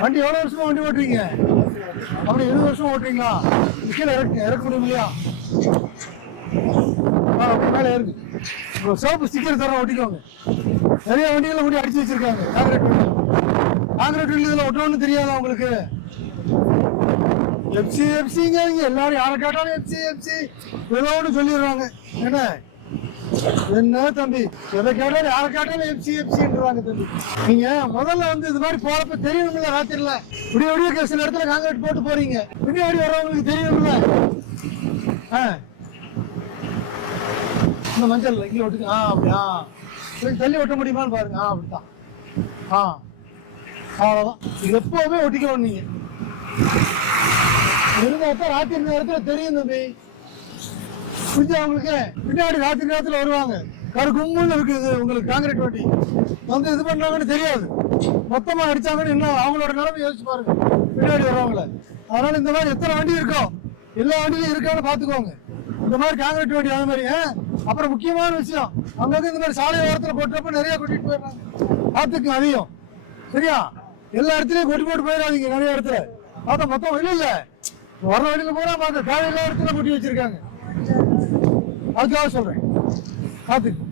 வண்டி எவ்வளோ வருஷமா வண்டி ஓட்டுறீங்க? அப்படி 20 வருஷம் ஓட்டுறீங்களா? கீழே இறக்க முடியும் இல்லையா? மேலே இருக்கு. சோப்பு ஸ்டிக்கர் தர ஒட்டிக்கோங்க. நிறைய வண்டிகளை கூட அடிச்சு வச்சிருக்காங்க. காங்கிரீட் வீல் இதில் ஒட்டணும்னு தெரியாதா உங்களுக்கு? எஃப்சிங்க எல்லாரும் யாரை கேட்டாலும் எஃப்சி ஏதோ ஒன்று சொல்லிடுறாங்க. என்ன தம்பி, எதை கேட்டாலும் யாரை கேட்டாலும் எஃப்சின்றாங்க தம்பி. நீங்க முதல்ல இது மாதிரி போறப்ப தெரியணும்ல, ராத்திரில விடிய சில இடத்துல காங்கிரீட் போட்டு போறீங்க, பின்னாடி வரவங்களுக்கு தெரியணும்ல. இந்த மஞ்சள் இங்கே ஒட்டுக்கு அப்படியா தள்ளி ஒட்ட முடியுமான்னு பாருங்க. அப்படித்தான். அவ்வளோதான். எப்பவுமே ஒட்டிக்கணும் நீங்க. இருந்தாத்தான் ராத்திரி நேரத்தில் தெரியும் தம்பி. புரிஞ்சா உங்களுக்கு? பின்னாடி ராத்திரி நேரத்தில் வருவாங்க, கருக்கும்னு இருக்குது உங்களுக்கு காங்கிரீட் வண்டி இது பண்ணாங்கன்னு தெரியாது. மொத்தமா அடிச்சாங்கன்னு என்ன அவங்களோட நிலைமை யோசிச்சு பாருங்க, பின்னாடி வருவாங்களே. அதனால இந்த மாதிரி எத்தனை வண்டி இருக்கோ எல்லா வண்டியிலும் இருக்கான்னு பாத்துக்கோங்க. இந்த மாதிரி காங்கிரீட் வண்டி அது மாதிரி. அப்புறம் முக்கியமான விஷயம், அங்கங்க இந்த மாதிரி சாலை ஓரத்தில் போட்டப்ப நிறைய கொட்டிட்டு போயிடுறாங்க. பார்த்துக்கு அதிகம். சரியா? எல்லா இடத்துலயும் கொட்டி போட்டு போயிடாதீங்க. நிறைய இடத்துல பார்த்தா மொத்தம் இல்ல வர வண்டியில போனா பார்க்க தேவையில்லாத இடத்துல கொட்டி வச்சிருக்காங்க. அதுக்காக சொல்றேன், பார்த்துக்கு.